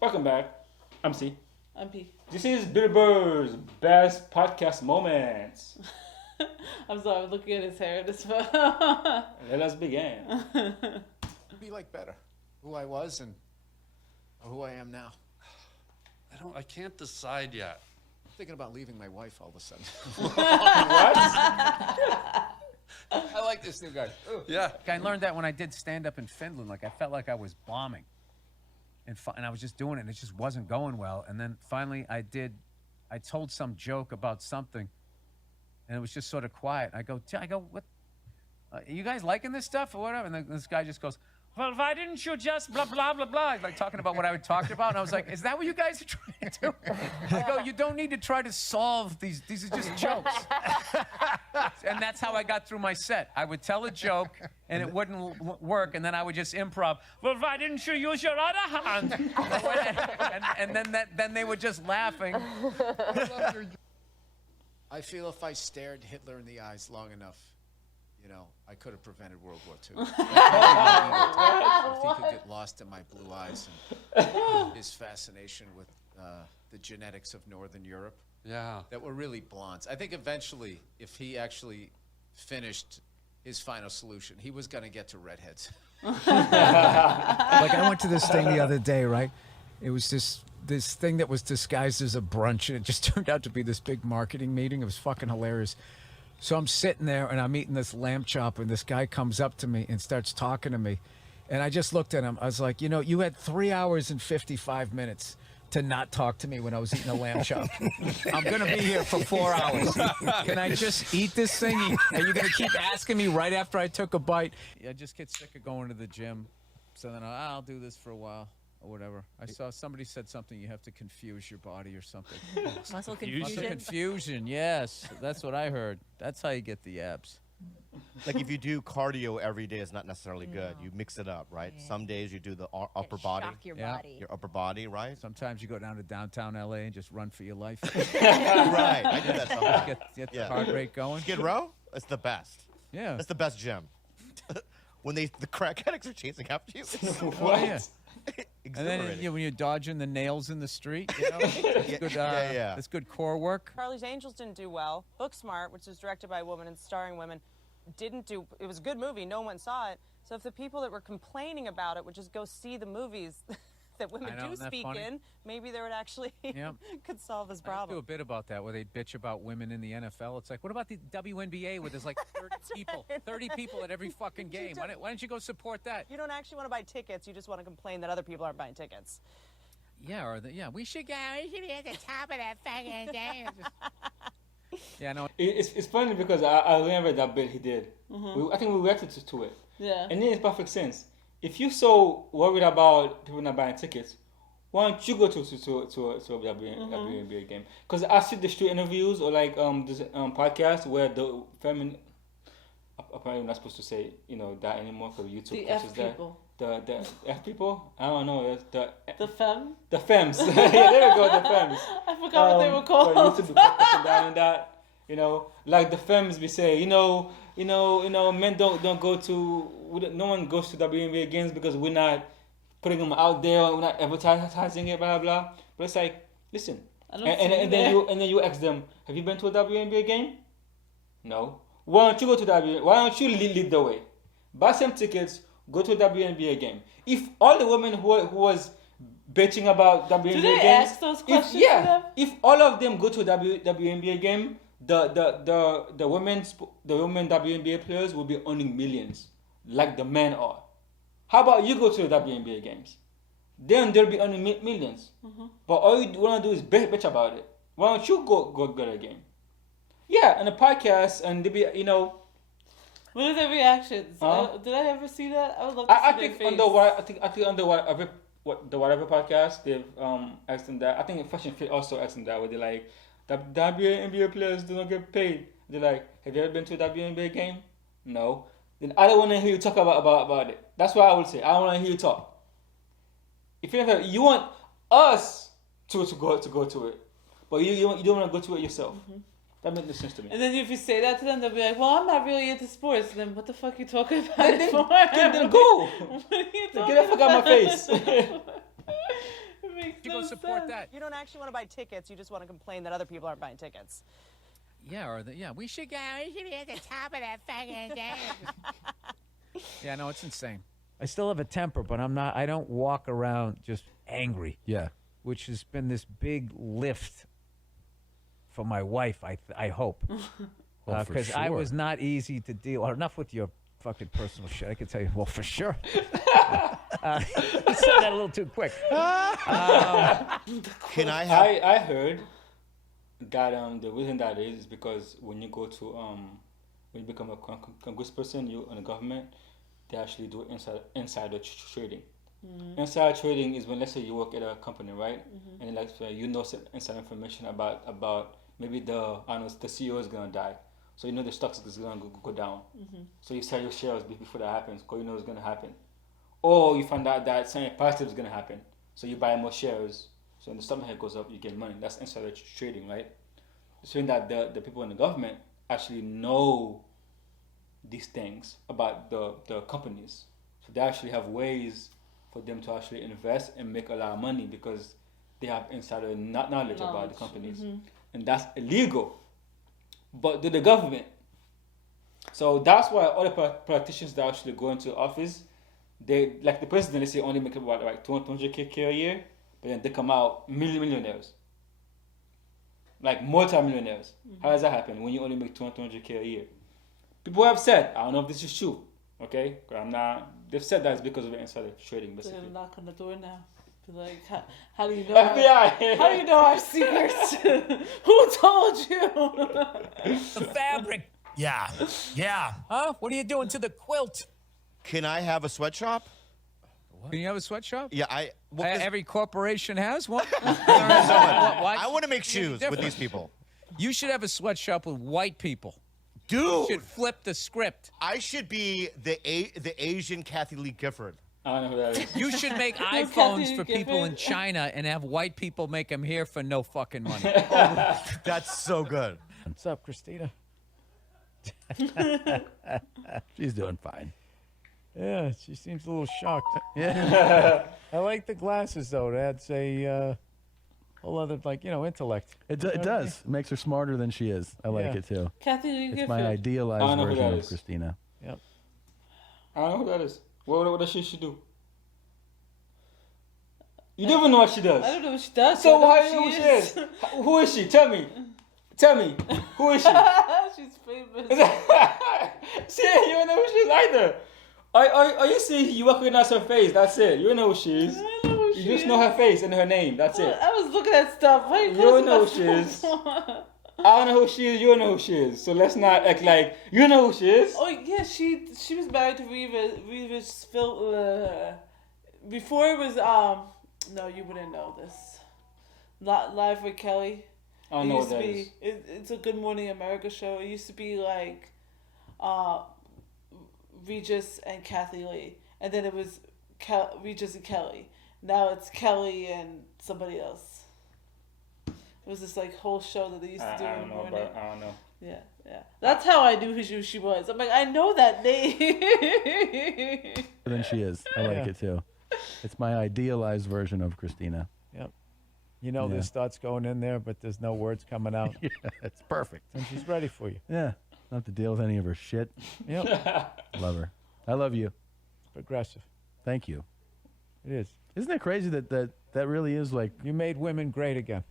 Welcome back. I'm C. I'm P. This is Bill Burr's best podcast moments. I'm sorry, I'm looking at his hair. This Let us begin. Be like better, who I was and or who I am now. I can't decide yet. I'm thinking about leaving my wife all of a sudden. What? I like this new guy. Ooh. Yeah. I learned that when I did stand-up in Finland. Like, I felt like I was bombing. And I was just doing it, and it just wasn't going well. And then finally I told some joke about something, and it was just sort of quiet. I go, what? You guys liking this stuff or whatever? And then this guy just goes, well, why didn't you just blah, blah, blah, blah? Like talking about what I had talked about. And I was like, is that what you guys are trying to do? I go, you don't need to try to solve these. These are just jokes. And that's how I got through my set. I would tell a joke, and it wouldn't work, and then I would just improv. Well, why didn't you use your other hand? and then they were just laughing. I feel if I stared Hitler in the eyes long enough, I could have prevented World War II. If he could get lost in my blue eyes and his fascination with the genetics of Northern Europe. Yeah. That were really blondes. I think eventually, if he actually finished his final solution, he was going to get to redheads. Like, I went to this thing the other day, right? It was this thing that was disguised as a brunch, and it just turned out to be this big marketing meeting. It was fucking hilarious. So I'm sitting there, and I'm eating this lamb chop, and this guy comes up to me and starts talking to me. And I just looked at him. I was like, you had 3 hours and 55 minutes to not talk to me when I was eating a lamb chop. I'm going to be here for 4 hours. Can I just eat this thing? Are you going to keep asking me right after I took a bite? I just get sick of going to the gym. So then I'll do this for a while or whatever. I saw somebody said something, you have to confuse your body or something. Muscle confusion. Muscle confusion, yes. That's what I heard. That's how you get the abs. Like if you do cardio every day, it's not necessarily good. You mix it up, right? Yeah. Some days you do the upper body. Shock your Yeah. body. Your upper body, right? Sometimes you go down to downtown LA and just run for your life. Right. I do that sometimes. Get the Yeah. heart rate going. Skid Row, it's the best. Yeah. That's the best gym. When the crack addicts are chasing after you. What? Yeah. And then Exhilarating. when you're dodging the nails in the street, that's good. Yeah. That's good core work. Charlie's Angels didn't do well. Booksmart, which was directed by a woman and starring women, didn't do. It was a good movie. No one saw it. So if the people that were complaining about it would just go see the movies that women I know, do isn't that speak funny? in, maybe they would actually Yep. could solve this I do a problem. bit about that where they bitch about women in the NFL. It's like, what about the WNBA where there's like 30 people, 30 people at every fucking game? Why don't you go support that? You don't actually want to buy tickets. You just want to complain that other people aren't buying tickets. Yeah, we should be at the top of that fucking game. Yeah, no. It's funny because I remember that bit he did. I think we reacted to it. Yeah. And it makes perfect sense. If you're so worried about people not buying tickets, why don't you go to a WNBA game? Because I see the street interviews or like this podcast where the feminine, apparently I'm not supposed to say that anymore because YouTube The catches F that. people. The F people? I don't know. The femme? The femmes. Yeah, there we go. The femmes. I forgot what they were called. For YouTube catching down on that. Like the femmes be say, men don't go to. No one goes to WNBA games because we're not putting them out there. We're not advertising it. Blah blah. But it's like, listen, and then you ask them, have you been to a WNBA game? No. Why don't you go to WNBA? Why don't you lead the way? Buy some tickets. Go to a WNBA game. If all the women who was bitching about WNBA Do they games, ask those questions to them? if all of them go to a WNBA game, the women WNBA players will be earning millions, like the men are. How about you go to the WNBA games? Then they'll be earning millions. But all you want to do is bitch about it. Why don't you go to a game? Yeah, and a podcast, and they be What are their reactions? Did I ever see that? I would love to see I their think face. on the whatever podcast they've asked them that. I think Fashion Fit also asked them that where they're like, the WNBA players do not get paid. They're like, have you ever been to a WNBA game? No. Then I don't want to hear you talk about it. That's what I would say. I don't want to hear you talk. If you want us to go to it, but you don't want to go to it yourself. That makes no sense to me. And then if you say that to them, they'll be like, well, I'm not really into sports. Then what the fuck are you talking about Then it for? go. What are you Get the fuck out of my face. It You go support that. You don't actually want to buy tickets. You just want to complain that other people aren't buying tickets. Yeah, we should be at the top of that fucking game. Yeah, no, it's insane. I still have a temper, but I don't walk around just angry. Yeah. Which has been this big lift for my wife, I hope. Well, for Because I sure. was not easy to deal. Enough with your fucking personal shit. I can tell you, well, for sure. You said that a little too quick. Can I have? I heard that the reason that is because when you go to when you become a congressperson, you in the government, they actually do insider trading. Insider trading is when, let's say, you work at a company, right? And like you know some inside information about maybe the CEO is gonna die, so you know the stocks is gonna go down. So you sell your shares before that happens, because you know it's gonna happen. Or you find out that something positive is gonna happen, so you buy more shares. So when the stock market goes up, you get money. That's insider trading, right? Showing that the people in the government actually know these things about the companies, so they actually have ways for them to actually invest and make a lot of money because they have insider knowledge about the companies, and that's illegal. But to the government, so that's why all the politicians that actually go into office, they like the president. They say only make about like 200K a year, but then they come out millionaires, like multi-millionaires. How does that happen when you only make 200K a year? People have said, I don't know if this is true. Okay, I'm not. They've said that it's because of insider trading, They're basically. gonna knock on the door now. Be like, how do you know? FBI. How do you know our secrets? Who told you? The fabric. Yeah. Huh? What are you doing to the quilt? Can I have a sweatshop? Can you have a sweatshop? Yeah, well, 'cause Every corporation has one. I want to make shoes with different. these people. You should have a sweatshop with white people. You Dude, should flip the script. I should be the Asian Kathy Lee Gifford. I don't know who that is. You should make Kathy iPhones for Gifford? people in China and have white people make them here for no fucking money. That's so good. What's up, Christina? She's doing fine. Yeah, she seems a little shocked. Yeah. I like the glasses, though. That's a whole other, intellect. It does. It makes her smarter than she is. I like Yeah. it too. Kathy Lee It's Gifford. my I idealized don't know who version that of is. Christina. Yep. I don't know who that is. What does she do? You don't even know what she does. I don't know what she does. So I how know do you know who she is? Who is she? Tell me. Who is she? She's famous. See, you don't know who she is either. Are you saying you recognize her face? That's it. You don't know who she is. I know who You she just is. know her face and her name. That's it. I was looking at stuff. Why are you You don't closing know my who she is. phone? I don't know who she is. You don't know who she is. So let's not act like you know who she is. Oh yeah, she was married to Reva's Phil. Before it was no, you wouldn't know this. Live with Kelly. I don't It know used what to that be. is. It's a Good Morning America show. It used to be like, Regis and Kathy Lee, and then it was Regis and Kelly. Now it's Kelly and somebody else. It was this like whole show that they used to do I in don't the know, morning. but I don't know. Yeah. That's how I knew who she was. I'm like, I know that name. Than she is. I like Yeah. it too. It's my idealized version of Christina. Yep. You know, Yeah. there's thoughts going in there, but there's no words coming out. Yeah, it's perfect. And she's ready for you. Yeah. Don't have to deal with any of her shit. Yep. Love her. I love you. It's progressive. Thank you. It is. Isn't it crazy that really is like You made women great again.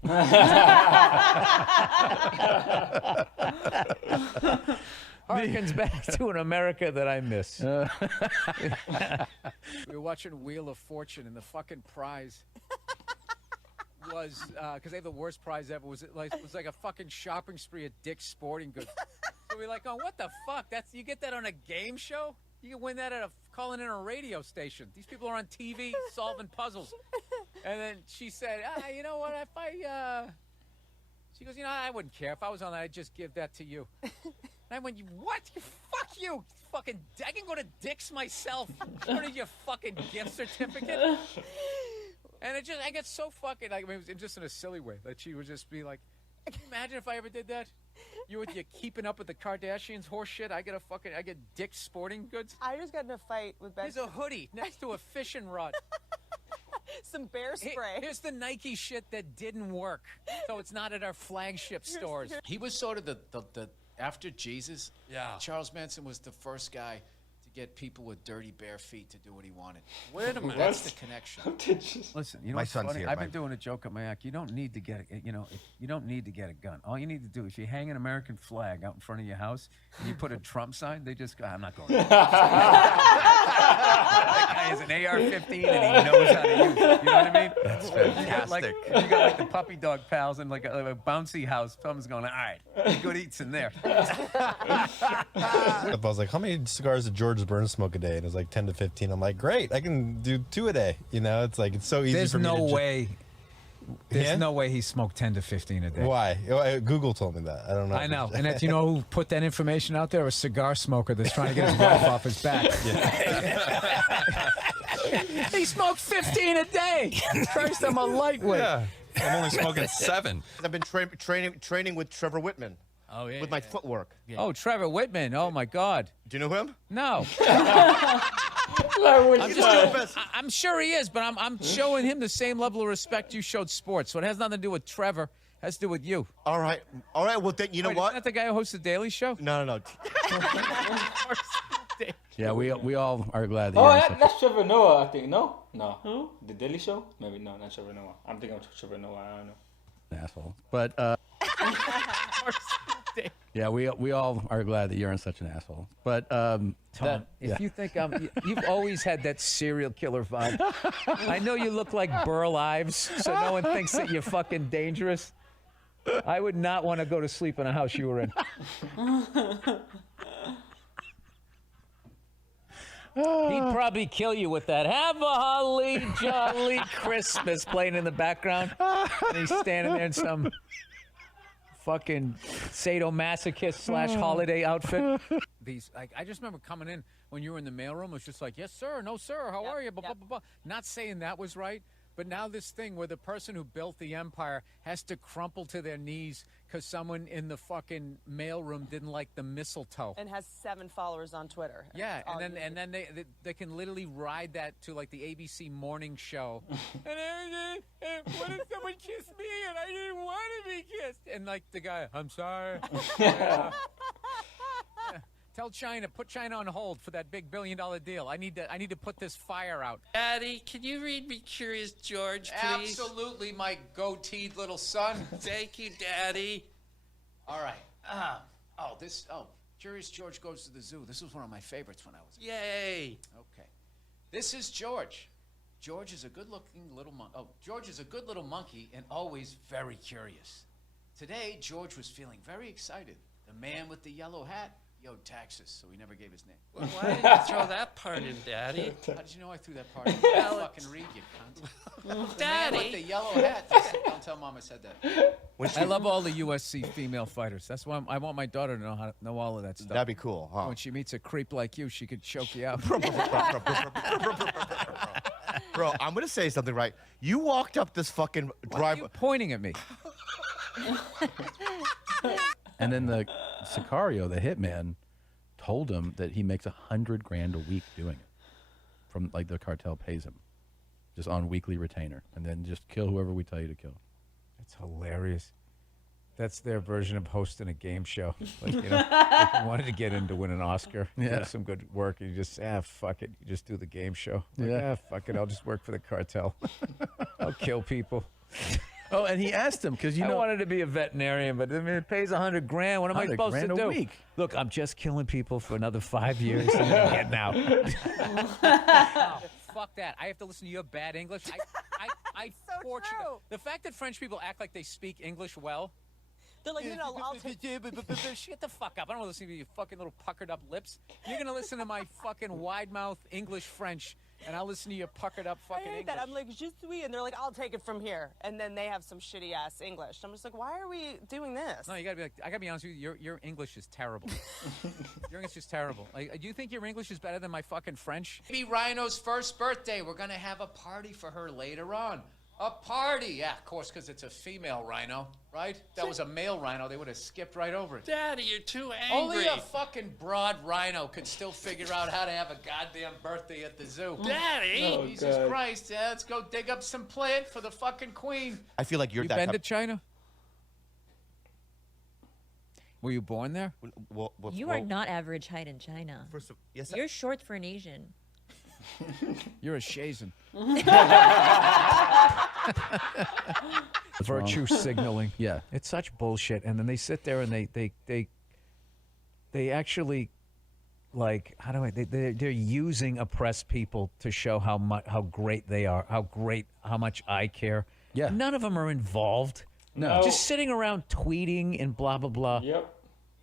Harkens back to an America that I miss. We were watching Wheel of Fortune, and the fucking prize was because they have the worst prize ever. Was it was like a fucking shopping spree at Dick's Sporting Goods. So we're like, oh, what the fuck? You get that on a game show? You can win that at calling in a radio station. These people are on TV solving puzzles. And then she said, you know what? If she goes, I wouldn't care if I was on that. I'd just give that to you. And I went, what? Fuck you. Fucking, I can go to Dick's myself. I don't need your fucking gift certificate. And I get so fucking, it was just in a silly way that she would just be like, can you imagine if I ever did that? You're keeping up with the Kardashians horse shit. I get Dick's Sporting Goods. I just got in a fight with Ben. There's a hoodie next to a fishing rod. some bear spray. Here's the Nike shit that didn't work, so it's not at our flagship stores. He was sort of the after Jesus. Yeah. Charles Manson was the first guy to get people with dirty bare feet to do what he wanted. Wait a minute. That's the connection. Listen, you know My what's son's funny? here, I've been Mike. doing a joke at my act. You don't need to get you don't need to get a gun. All you need to do is you hang an American flag out in front of your house and you put a Trump sign. They just go, I'm not going. That guy has an AR-15 and he knows how to use it. You know what I mean? That's fantastic. You got like the puppy dog pals and like a bouncy house. Someone's going, all right, good eats in there. I was like, how many cigars did George Burns smoke a day? And it was like 10 to 15. I'm like, great, I can do 2 a day. You know, it's like, it's so easy There's for me no to way. There's Yeah? no way he smoked 10 to 15 a day. Why? Google told me that. I don't know. I know. And if you know who put that information out there? A cigar smoker that's trying to get his wife off his back. He smoked 15 a day. Christ, I'm a lightweight. Yeah. I'm only smoking 7. I've been training with Trevor Whitman Oh, yeah. with my footwork. Oh, Trevor Whitman. Oh, my God. Do you know him? No. I'm just I'm sure he is, but I'm showing him the same level of respect you showed sports. So it has nothing to do with Trevor. It has to do with you. All right. Well, then you know Wait, what? Isn't that the guy who hosts the Daily Show? No. Yeah, we all are glad that Oh, you're in such that's Trevor Noah, I think. No. Who? The Daily Show? Maybe no, not Trevor Noah. I'm thinking of Trevor Noah. I don't know. an asshole. But yeah, we all are glad that you're in such an asshole. But Tom, that, if you think you've always had that serial killer vibe. I know you look like Burl Ives, so no one thinks that you're fucking dangerous. I would not want to go to sleep in a house you were in. He'd probably kill you with that "Have a holly jolly Christmas" playing in the background, and he's standing there in some fucking sadomasochist / holiday outfit. I just remember coming in when you were in the mailroom. It was just like, "Yes, sir. No, sir. How are you?" Blah, blah, blah, blah. Not saying that was right, but now this thing where the person who built the empire has to crumple to their knees because someone in the fucking mailroom didn't like the mistletoe. And has 7 followers on Twitter. Yeah, All and you then they can literally ride that to like the ABC morning show. And what if someone kissed me and I didn't want to be kissed? And like the guy, I'm sorry. Yeah. Tell China, put China on hold for that big $1 billion deal. I need to put this fire out. Daddy, can you read me Curious George, please? Absolutely, my goateed little son. Thank you, Daddy. All right. Curious George Goes to the Zoo. This was one of my favorites when I was a kid. Yay. Okay. This is George. George is a good-looking little monkey. Oh, George is a good little monkey and always very curious. Today, George was feeling very excited. The man with the yellow hat, he owed taxes, so he never gave his name. Well, why did you throw that part in, Daddy? How did you know I threw that part in? I fucking read you, cunt. The man with the Daddy. yellow hat. Don't tell Mom I said that. I love all the USC female fighters. That's why I want my daughter to know all of that stuff. That'd be cool, huh? When she meets a creep like you, she could choke you out. Bro, I'm gonna say something right. You walked up this fucking Why are drive. you pointing at me? And then the Sicario, the hitman, told him that he makes $100,000 a week doing it. From like the cartel pays him, just on weekly retainer, and then just kill whoever we tell you to kill. That's hilarious. That's their version of hosting a game show. Like, you know, if you wanted to get in to win an Oscar, Yeah. do some good work, and you just, fuck it. You just do the game show. Like, Yeah. Fuck it. I'll just work for the cartel. I'll kill people. Oh, and he asked him because I wanted to be a veterinarian, but I mean, it pays $100,000. What am I supposed to $100,000 do? a week. Look, I'm just killing people for another 5 years and I'm getting out. Fuck that. I have to listen to your bad English. I So torture them. true. The fact that French people act like they speak English well. They're like, no, I'll take Shut the fuck up. I don't want to listen to your fucking little puckered up lips. You're going to listen to my fucking wide mouth English French, and I'll listen to your puckered up I fucking hate English. that. I'm like, je suis, and they're like, I'll take it from here. And then they have some shitty ass English. I'm just like, why are we doing this? No, you gotta be like, I gotta be honest with you. Your English is terrible. Your English is terrible. Like, do you think your English is better than my fucking French? Maybe Rhino's first birthday. We're gonna have a party for her later on. A party, yeah, of course, because it's a female rhino, right? If that was a male rhino, they would have skipped right over it. Daddy, you're too angry. Only a fucking broad rhino could still figure out how to have a goddamn birthday at the zoo. Daddy! Oh, Jesus God. Christ, yeah, let's go dig up some plant for the fucking queen. I feel like you're You that been to type. China? Were you born there? You are not average height in China. First of, yes, You're short for an Asian. You're a Shazen. Virtue signaling. Yeah. It's such bullshit. And then they sit there and they actually, like, how do I? They're using oppressed people to show how great they are, how much I care. Yeah. None of them are involved. No. Just sitting around tweeting and blah blah blah. Yep.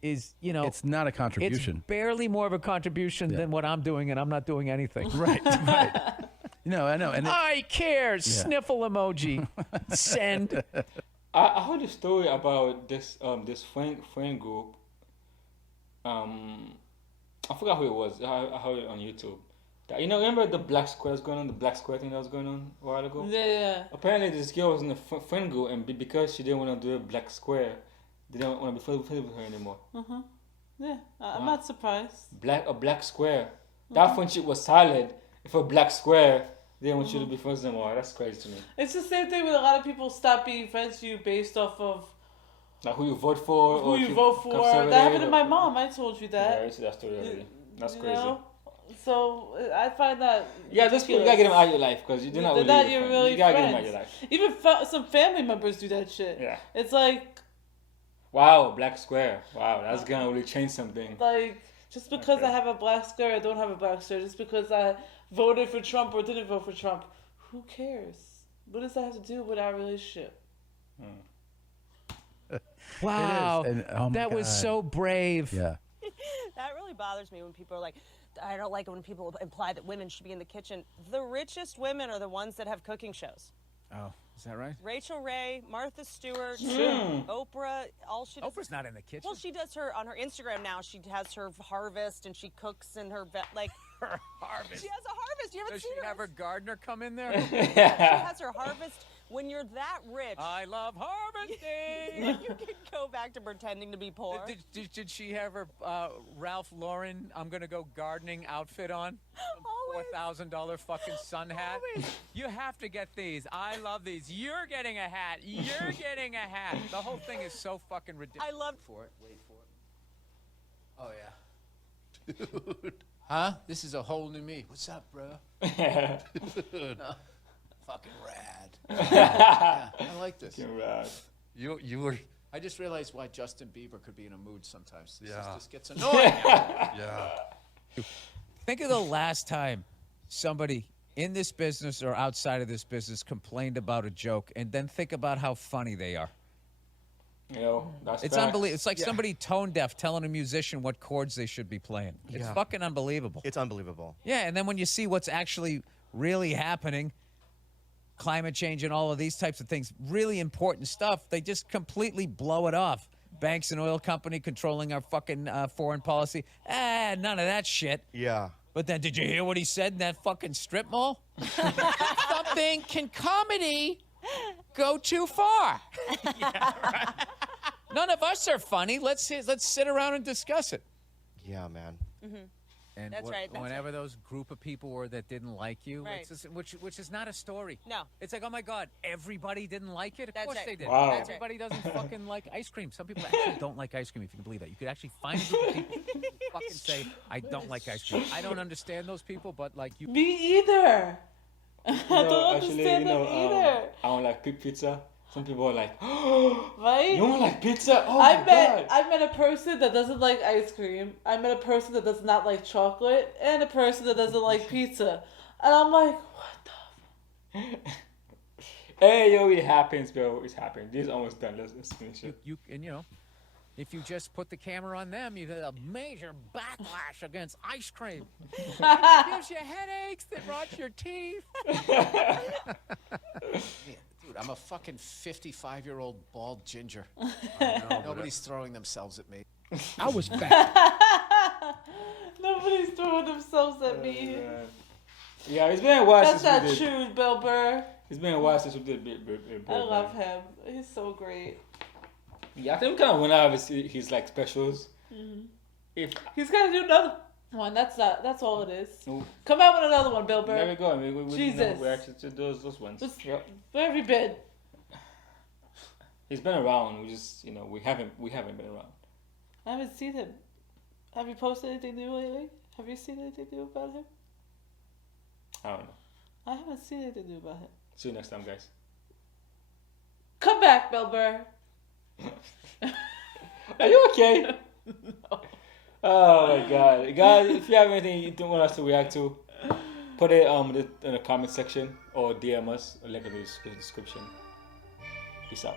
Is, you know, It's not a contribution. It's barely more of a contribution than what I'm doing, and I'm not doing anything. Right. No, I know. And I care. Sniffle emoji. Send. I heard a story about this friend group. I forgot who it was. I heard it on YouTube. That, remember the black squares going on, the black square thing that was going on a while ago? Yeah. Apparently, this girl was in a friend group, and because she didn't want to do a black square, they don't want to be friends with her anymore. Yeah, I'm not surprised. A black square. That friendship was solid. If a black square, they don't want you to be friends anymore. That's crazy to me. It's the same thing with a lot of people stop being friends with you based off of Like who you vote for. who you vote for. That happened to my mom. I told you that. Yeah, I see that story already. That's You crazy. know? So I find that. Yeah, those people, you gotta get them out of your life because you're not They're really not your your friend. really You gotta friends. get them out of your life. Even some family members do that shit. Yeah. It's like Wow, black square. Wow, that's gonna really change something. just because I have a black square, I don't have a black square. Just because I voted for Trump or didn't vote for Trump, who cares? What does that have to do with our relationship? Wow. It is. And, oh my that was God. so brave. Yeah. That really bothers me when people are like, I don't like it when people imply that women should be in the kitchen. The richest women are the ones that have cooking shows. Oh, is that right? Rachel Ray, Martha Stewart, Hmm. Oprah, all she does. Oprah's not in the kitchen. Well, she does her on her Instagram now. She has her harvest and she cooks in her like Her harvest. she has a harvest. You haven't Does she seen her? have her gardener come in there? She has her harvest. When you're that rich, I love harvesting. you can go back to pretending to be poor. Did she have her Ralph Lauren I'm gonna go gardening outfit on? Always. $4,000 fucking sun hat. Always. You have to get these. I love these. You're getting a hat. You're getting a hat. The whole thing is so fucking ridiculous. I love For it. Wait for it. Oh, yeah. Dude. Huh? This is a whole new me. What's up, bro? No. Fucking rad. Yeah, I like this. You're right. You were. I just realized why Justin Bieber could be in a mood sometimes. This Yeah. just gets annoying. Yeah. Think of the last time somebody in this business or outside of this business complained about a joke, and then think about how funny they are. That's It's facts. unbelievable. It's like somebody tone deaf telling a musician what chords they should be playing. It's fucking unbelievable. It's unbelievable. Yeah, and then when you see what's actually really happening, climate change and all of these types of things, really important stuff, they just completely blow it off. Banks and oil company controlling our fucking foreign policy. None of that shit. Yeah. But then, did you hear what he said in that fucking strip mall? Something can comedy go too far? None of us are funny. Let's sit around and discuss it. Yeah, man. And That's right, that's whenever those group of people were that didn't like you, Right. it's just, which is not a story. No. It's like, oh my God, everybody didn't like it. Of That's course right. they did. Wow. That's right. Everybody doesn't fucking like ice cream. Some people actually don't like ice cream, if you can believe that. You could actually find a group of people who fucking say, I don't like ice cream. I don't understand those people, but like you. Me either. I don't understand them either. I don't like pizza. Some people are like, Right? you don't like pizza? Oh my God. I met a person that doesn't like ice cream. I met a person that does not like chocolate, and a person that doesn't like pizza. And I'm like, what the? Hey, yo, it happens, bro. It's happening. This is almost done. Let's finish it. If you just put the camera on them, you get a major backlash against ice cream. It gives you headaches that rots your teeth. Dude, I'm a fucking 55-year-old bald ginger. Nobody's throwing themselves at me. I was fat. Nobody's throwing themselves at me. Yeah, it's been a while That's since not we did. true, Bill Burr. It's been a while since we did I love him. He's so great. Yeah, I think we kind of went out of his like specials. Mm-hmm. If he's got to do another one, that's all it is. Ooh. Come out with another one, Bill Burr. There we go. I mean, we Jesus. we actually did those ones. Yep. Where have you been? He's been around. We just we haven't been around. I haven't seen him. Have you posted anything new lately? Have you seen anything new about him? I don't know. I haven't seen anything new about him. See you next time, guys. Come back, Bill Burr. Are you okay? No. Oh my god, guys! If you have anything you don't want us to react to, put it in the comment section or DM us. A link in the description. Peace out.